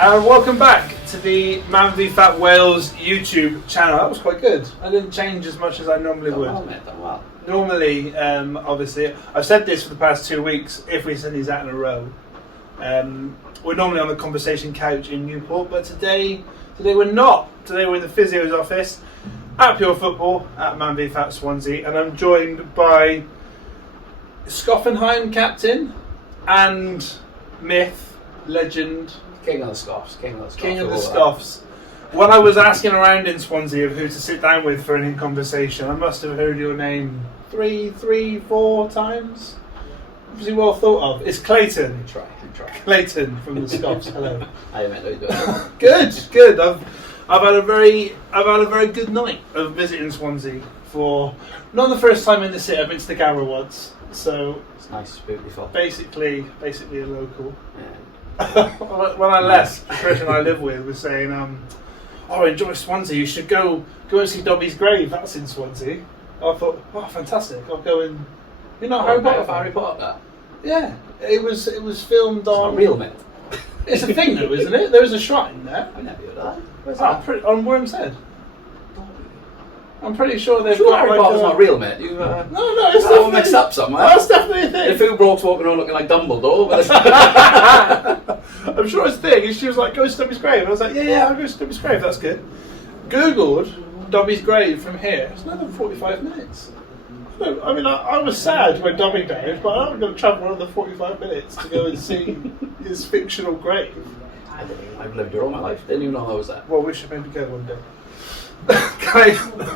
And welcome back to the MANvFAT Wales YouTube channel. That was quite good. I didn't change as much as I normally would. Well, mate, done well. Normally, obviously, I've said this for the past 2 weeks, if we send these out in a row. We're normally on the conversation couch in Newport, but today we're not. Today we're in the physio's office at Pure Football at MANvFAT Swansea, and I'm joined by Scoffenheim captain and myth, legend, King of the Scoffs. King of the Scoffs. When I was asking around in Swansea of who to sit down with for any conversation, I must have heard your name three, 4 times. Obviously well thought of. It's Clayton. Try. Clayton from the Scoffs. Hello. Hi, mate. How you doing? Good. I've had a very good night of visiting Swansea for not the first time in the city. I've been to the Gower once, so it's nice, it's beautiful. Basically a local. Yeah. When I left, the person I live with was saying, "Oh, enjoy Swansea. You should go and see Dobby's grave. That's in Swansea." I thought, "Oh, fantastic! I'll go and Harry Potter. Yeah, it was filmed It's on not real, mate. It's a thing though, isn't it? There is a shrine there. I never heard that. Where's that? On Worm's Head. I'm pretty sure they've Sure, got Harry like Potter's not real, mate. You No, it's it's all definitely mixed up somewhere. That's definitely a thing. The few blokes walking around looking like Dumbledore. But I'm sure it's a thing. And she was like, "Go to Dobby's grave." I was like, "Yeah, I'll go to Dobby's grave. That's good." Googled Dobby's grave from here. It's another 45 minutes. I mean, I was sad when Dobby died, but I'm going to travel another 45 minutes to go and see his fictional grave. I've lived here all my life. Didn't even know I was there. Well, we should maybe go one day.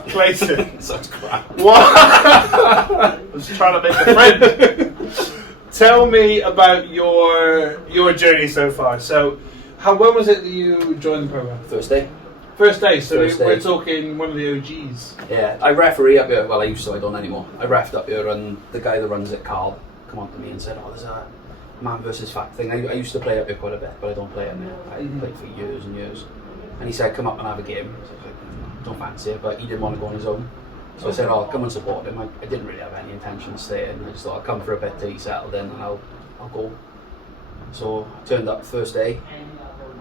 Clayton. Sounds crap. What? I was trying to make a friend. Tell me about your journey so far. So, when was it that you joined the program? First day. First day. So First day. We're talking one of the OGs. Yeah, I referee up here. Well, I used to. I don't anymore. I refed up here, and the guy that runs it, Carl, come on to me and said, "Oh, there's a man versus fat thing." I used to play up here quite a bit, but I don't play it now. I played for years and years. And he said, "Come up and have a game." So I was like, "Don't fancy it," but he didn't want to go on his own. So I said, "Oh, I'll come and support him." I didn't really have any intention of staying. I just thought I'd come for a bit till he settled in, and I'll go. So I turned up first day.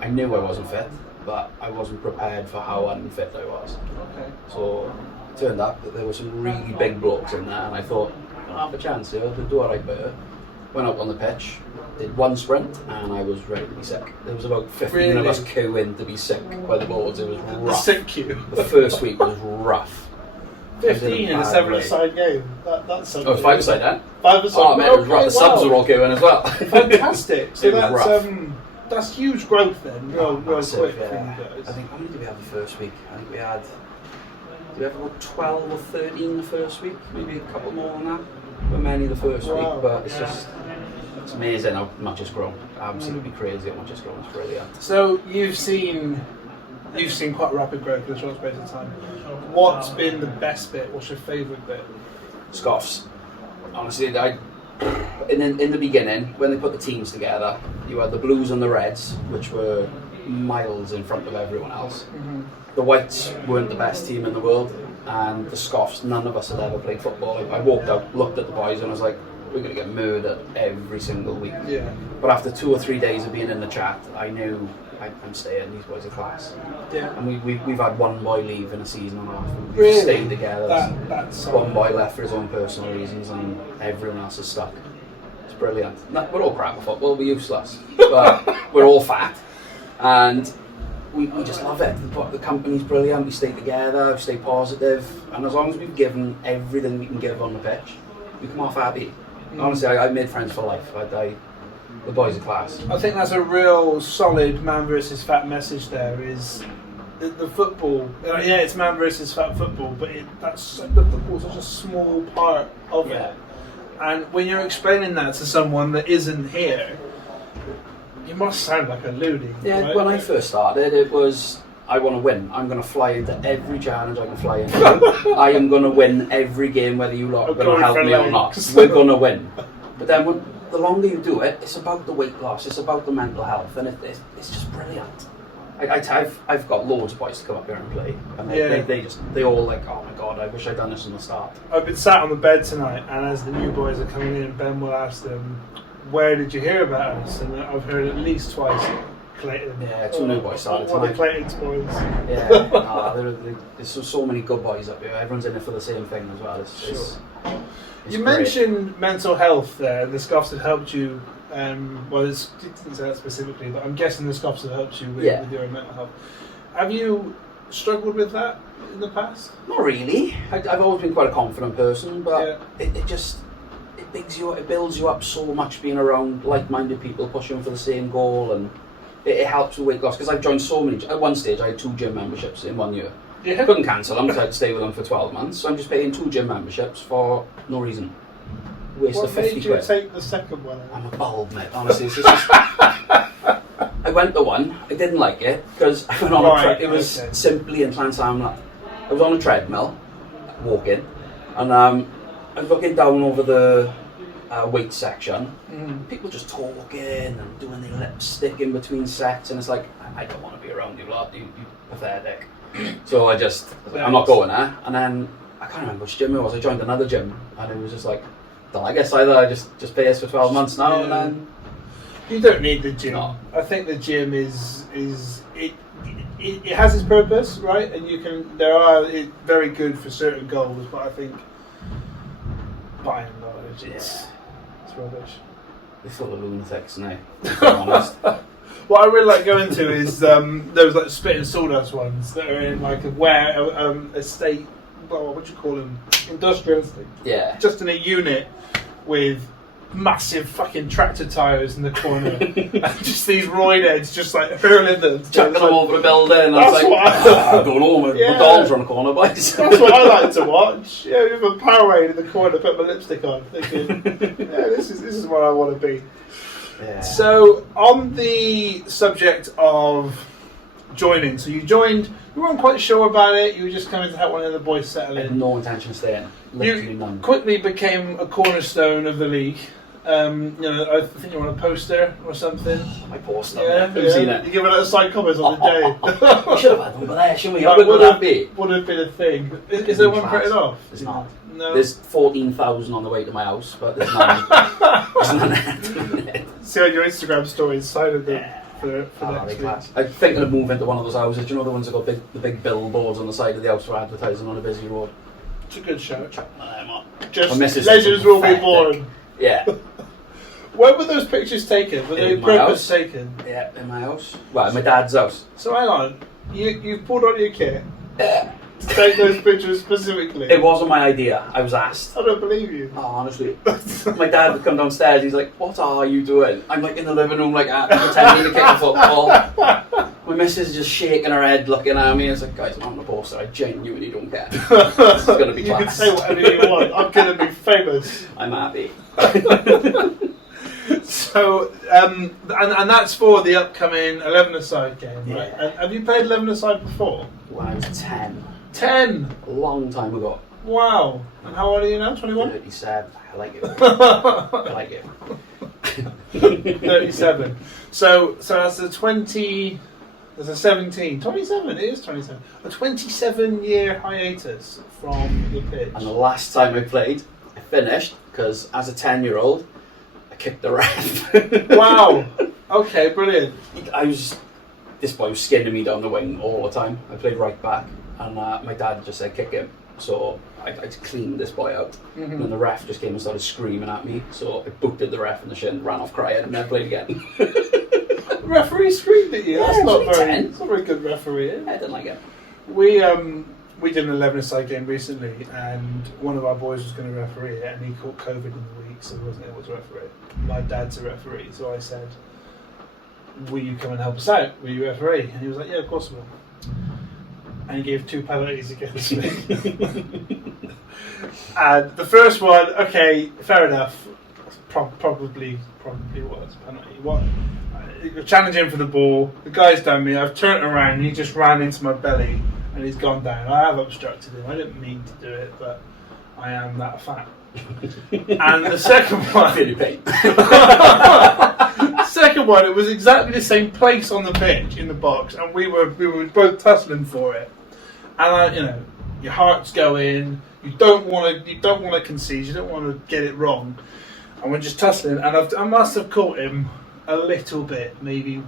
I knew I wasn't fit, but I wasn't prepared for how unfit I was. Okay. So it turned up that there were some really big blokes in there, and I thought, I'll have a chance here, I'll do alright better. Went out on the pitch, did one sprint, and I was ready to be sick. There was about 15 of us queuing to be sick by the boards. It was rough. The sick queue. The first week was rough. 15 in a 7-a-side game. That's something. Oh, it was 5-a-side then? 5-a-side. Oh man, it was rough. The subs were all queuing as well. Fantastic. So It was that's huge growth then. Real Massive, quick yeah. for you guys. I think, how many did we have the first week? I think we had, did we have about 12 or 13 the first week? Maybe a couple more than that. But many the first week, but it's just, it's amazing how much it's grown. Absolutely crazy how much it's grown. It's brilliant. So you've seen quite rapid growth in a short space of time. What's been the best bit? What's your favourite bit? Scoffs. Honestly, in the beginning, when they put the teams together, you had the Blues and the Reds, which were miles in front of everyone else. Mm-hmm. The Whites weren't the best team in the world, and the Scoffs, none of us had ever played football. I walked out, looked at the boys, and I was like, we're going to get murdered every single week. Yeah. But after 2 or 3 days of being in the chat, I knew I'm staying. These boys are class. Yeah. And we've had one boy leave in a season and a half. We've Really? stayed together. That's one boy left for his own personal reasons, and everyone else is stuck. It's brilliant. We're all crap at football. We're useless, but we're all fat, and we just love it. The company's brilliant. We stay together. We stay positive, and as long as we've given everything we can give on the pitch, we come off happy. Honestly, I made friends for life. The boys are class. I think that's a real solid man versus fat message there, is the football. Yeah, it's man versus fat football, but the football's such a small part of it. And when you're explaining that to someone that isn't here, you must sound like a loony. Yeah, right? when I first started, it was, I want to win. I'm going to fly into every challenge I can fly into. I am going to win every game, whether you lot are going to help me or not. We're going to win. But then the longer you do it, it's about the weight loss, it's about the mental health, and it's just brilliant. I've got loads of boys to come up here and play, and they all like, oh my god, I wish I'd done this from the start. I've been sat on the bed tonight, and as the new boys are coming in, Ben will ask them, where did you hear about us? And I've heard at least twice, Clayton. Yeah, two new boys started One of tonight. Clayton's boys. Yeah, there's so many good boys up here. Everyone's in it for the same thing as well. It's You great. mentioned mental health there. The Scoffs had helped you. Well, it didn't say that specifically, but I'm guessing the Scoffs have helped you with your mental health. Have you struggled with that in the past? Not really. I've always been quite a confident person, but it builds you up so much being around like-minded people pushing for the same goal, and it helps with weight loss, because I've joined so many. At one stage I had 2 gym memberships in 1 year. I couldn't cancel them because I had to stay with them for 12 months, so I'm just paying 2 gym memberships for no reason. Waste of 50 What made you quid. take the second one? I'm a bulb, mate, honestly. It's just I went to one, I didn't like it because I went on it was simply in Llansamla. I was on a treadmill, walking, and I was looking down over the weight section. People just talking and doing their lipstick in between sets, and it's like, I don't want to be around you lot, you pathetic. So I'm not going there. And then I can't remember which gym it was. I joined another gym, and it was just like, I guess either I just pay us for 12 months now, and then you don't need the gym. No. I think the gym it has its purpose, right? And it's very good for certain goals, but I think by and large it's rubbish. They're full of lunatics now, to be honest. What I really like going to is those like spit and sawdust ones that are in like a state, well, what do you call them? Industrial estate. Yeah. Just in a unit with massive fucking tractor tyres in the corner and just these roid heads just like hurling them. Chucking them over the building, and That's it's like, I'm going home with McDonald's around the corner, boys. That's what I like to watch. Yeah, with a Powerade in the corner, put my lipstick on, thinking, this is where I want to be. Yeah. So, on the subject of joining, so you joined, you weren't quite sure about it, you were just coming to help one of the boys settle I had in. no intention of staying. Literally You none. quickly became a cornerstone of the league. I think you're on a poster or something. My poster, Yeah, who's seen it? You're giving it a side comments on the day. We should have had them over there, shouldn't we? That How good would that be? would have been a thing. Is there one printed off? There's not. No. There's 14,000 on the way to my house, but there's none. There's none there. See on your Instagram stories, cited them for next week. Class. I'm thinking of moving to one of those houses. Do you know the ones that got the big billboards on the side of the house for advertising on a busy road? It's a good show. My Just missus legends is will be pathetic. born. Yeah. When were those pictures taken? Were they In my purpose house. taken? Yeah, in my house. Well, in my dad's house. So hang on, you pulled on your kit to take those pictures specifically. It wasn't my idea. I was asked. I don't believe you. Oh, honestly. My dad would come downstairs, he's like, what are you doing? I'm like in the living room, like pretending to kick a football. My missus is just shaking her head looking at me. It's like, guys, I'm on the poster. I genuinely don't care. This is going to be You class. can say whatever you want. I'm going to be famous. I'm happy. So, and that's for the upcoming 11-a-side game, right? Yeah. And have you played 11-a-side before? When I was 10. 10! A long time ago. Wow. And how old are you now? 21? 37. I like it. I like it. 37. So that's a 20... There's a 17. 27, it is 27. A 27-year hiatus from the pitch. And the last time I played, I finished, because as a 10-year-old, I kicked the ref. Wow. Okay, brilliant. This boy was skinning me down the wing all the time. I played right back, and my dad just said kick him. So I just cleaned this boy out. Mm-hmm. And then the ref just came and started screaming at me. So I booted the ref in the shin, ran off crying, and never played again. The referee screamed at you. Yeah, That's not it's very, 10. that's not a very good referee. I didn't like it. We did an 11-a-side game recently, and one of our boys was going to referee it, and he caught COVID in the week, so he wasn't able to referee it. My dad's a referee, so I said, will you come and help us out? Will you referee? And he was like, yeah, of course I will. And he gave 2 penalties against me. And the first one, okay, fair enough, probably was penalty. What? You're challenging for the ball, the guy's done me, I've turned around and he just ran into my belly and he's gone down. I have obstructed him, I didn't mean to do it, but I am that fat. And the second one, second one, it was exactly the same place on the pitch in the box, and we were both tussling for it. And your heart's going. You don't want to concede. You don't want to get it wrong. And we're just tussling, and I must have caught him a little bit, maybe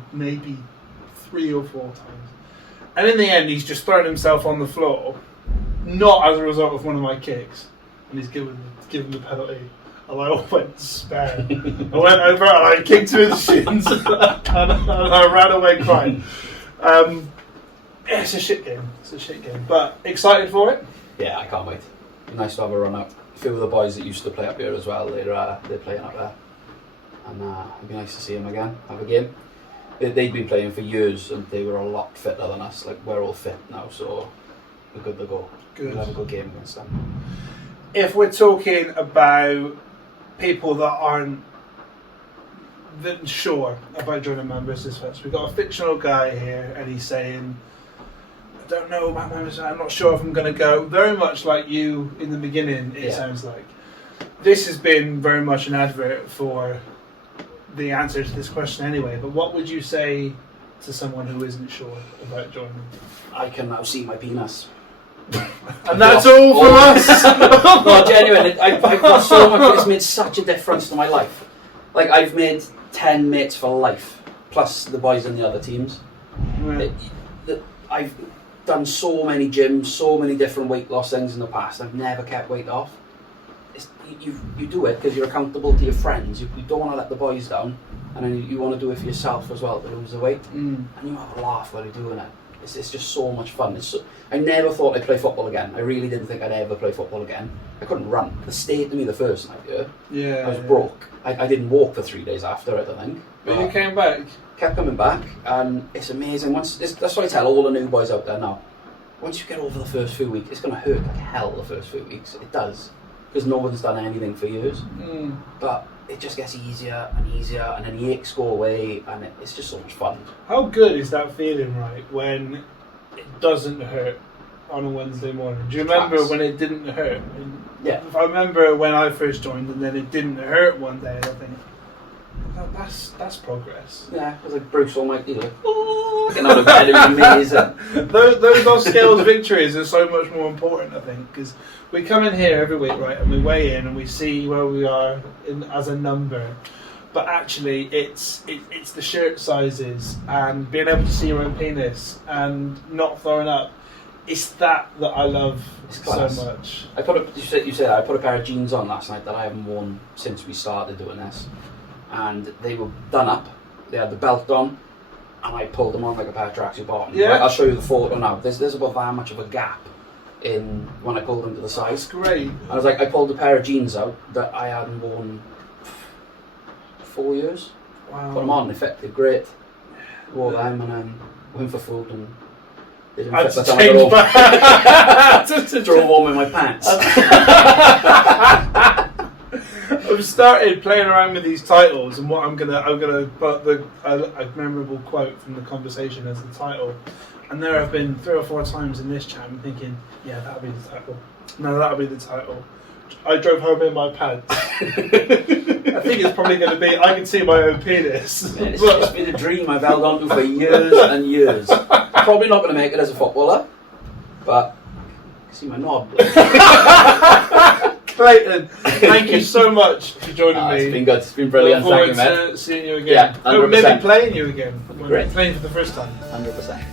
3 or 4 times. And in the end, he's just thrown himself on the floor, not as a result of one of my kicks, and he's given the penalty. And I went spare. I went over and I kicked him in the shins, and I ran away crying. Yeah, it's a shit game. But excited for it? Yeah, I can't wait. Nice to have a run up. A few of the boys that used to play up here as well, they're playing up there. And it'd be nice to see them again, have a game. They'd been playing for years and they were a lot fitter than us. Like, we're all fit now, so we're good to go. Good. We'll have a good game against them. If we're talking about people that aren't sure about joining MANvFAT, we've got a fictional guy here and he's saying, I don't know about MANvFAT, I'm not sure if I'm going to go. Very much like you in the beginning, it sounds like. This has been very much an advert for the answer to this question anyway, but what would you say to someone who isn't sure about joining? I can now see my penis. And that's all from us! No, genuinely, I've got so much, it's made such a difference to my life. Like, I've made 10 mates for life, plus the boys in the other teams. Right. I've done so many gyms, so many different weight loss things in the past. I've never kept weight off. You do it because you're accountable to your friends. You don't want to let the boys down, and then you want to do it for yourself as well to lose the weight. And you have a laugh while you're doing it. It's just so much fun. I never thought I'd play football again. I really didn't think I'd ever play football again. I couldn't run. They stayed to me the first night. I was broke. I didn't walk for 3 days after, I don't think. But you came back? Kept coming back, and it's amazing. That's what I tell all the new boys out there now. Once you get over the first few weeks, it's going to hurt like hell the first few weeks. It does. Because no one's done anything for years. But it just gets easier and easier, and then the aches go away, and it's just so much fun. How good is that feeling, right, when it doesn't hurt on a Wednesday morning? Do you remember when it didn't hurt? Yeah. I remember when I first joined, and then it didn't hurt one day, and I think, that's progress. Yeah, it was like Bruce Almighty, like, getting out of bed, it was amazing. Those skills victories are so much more important, I think, because we come in here every week, right, and we weigh in and we see where we are as a number, but actually it's the shirt sizes and being able to see your own penis and not throwing up. It's that I love so much. You said I put a pair of jeans on last night that I haven't worn since we started doing this, and they were done up. They had the belt on, and I pulled them on like a pair of tracksuit bottoms. Yeah. Right, I'll show you the photo now. There's about that much of a gap in when I pulled them to the side. That's great. I was like, I pulled a pair of jeans out that I hadn't worn 4 years. Wow. Put them on, they fit. They're great. Wore them and then went for food and they didn't fit. I drove home in my pants. I've started playing around with these titles, and what I'm gonna put a memorable quote from the conversation as the title. And there have been 3 or 4 times in this chat I'm thinking, yeah, that'll be the title. No, that'll be the title. I drove home in my pants. I think it's probably going to be, I can see my own penis. Man, it's just been a dream I've held on to for years and years. Probably not going to make it as a footballer, but I can see my knob. Clayton, thank you so much for joining me. It's been good. It's been brilliant. Look forward Thank you, to man. seeing you again. Yeah, 100%. Maybe playing you again. Great. Playing for the first time. 100%.